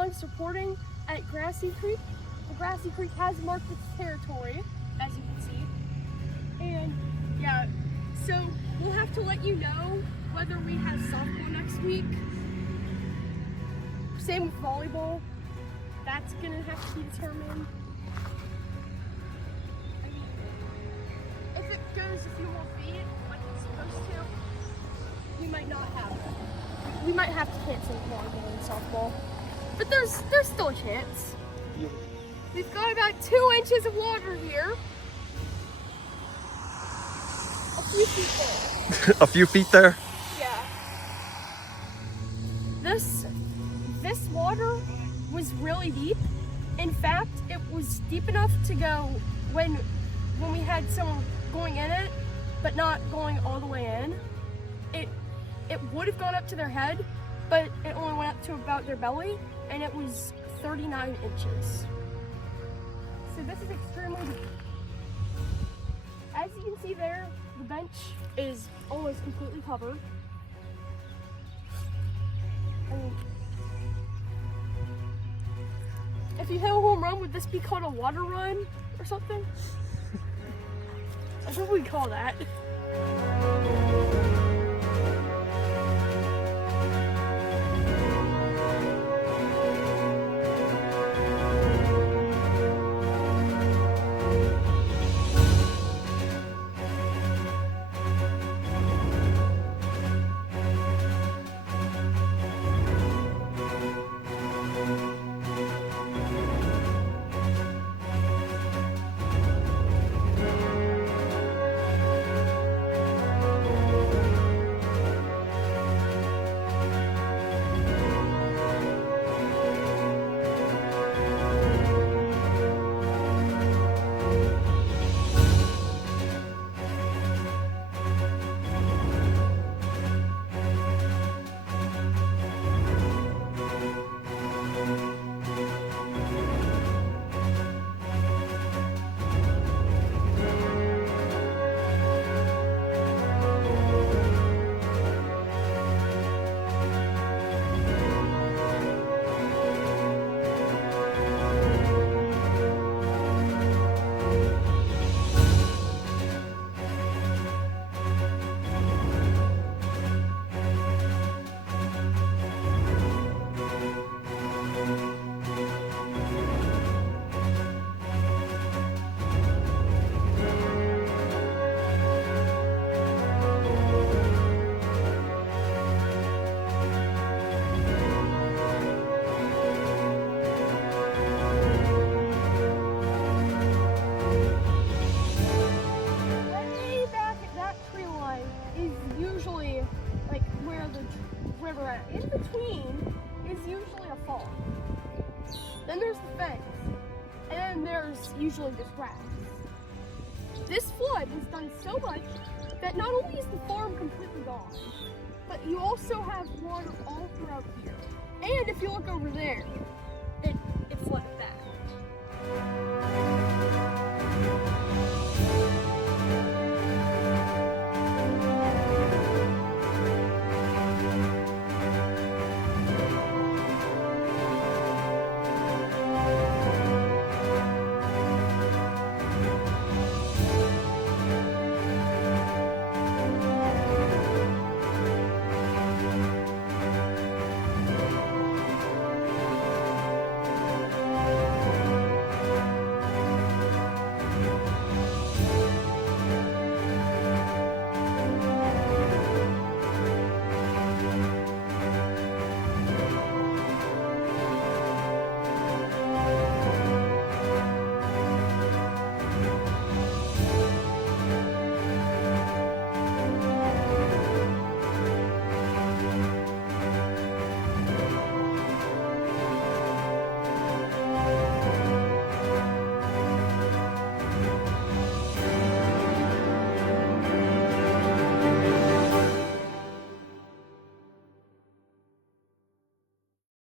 Starlight's reporting at Grassy Creek. The Grassy Creek has marked its territory, as you can see. And yeah, so we'll have to let you know whether we have softball next week. Same with volleyball. That's gonna have to be determined. I mean, if it goes a few more feet like it's supposed to, we might not have it. We might have to cancel volleyball and softball. But there's still a chance. Yeah. We've got about 2 inches of water here. A few feet there. A few feet there? Yeah. This water was really deep. In fact, it was deep enough to go when we had someone going in it, but not going all the way in. It would have gone up to their head, but it only went up to about their belly, and it was 39 inches. So this is extremely deep. As you can see there, the bench is almost completely covered. And if you hit a home run, would this be called a water run or something? That's what we call that. In between is usually a fall. Then there's the fence, and then there's usually just grass. This flood has done so much that not only is the farm completely gone, but you also have water all throughout here. And if you look over there,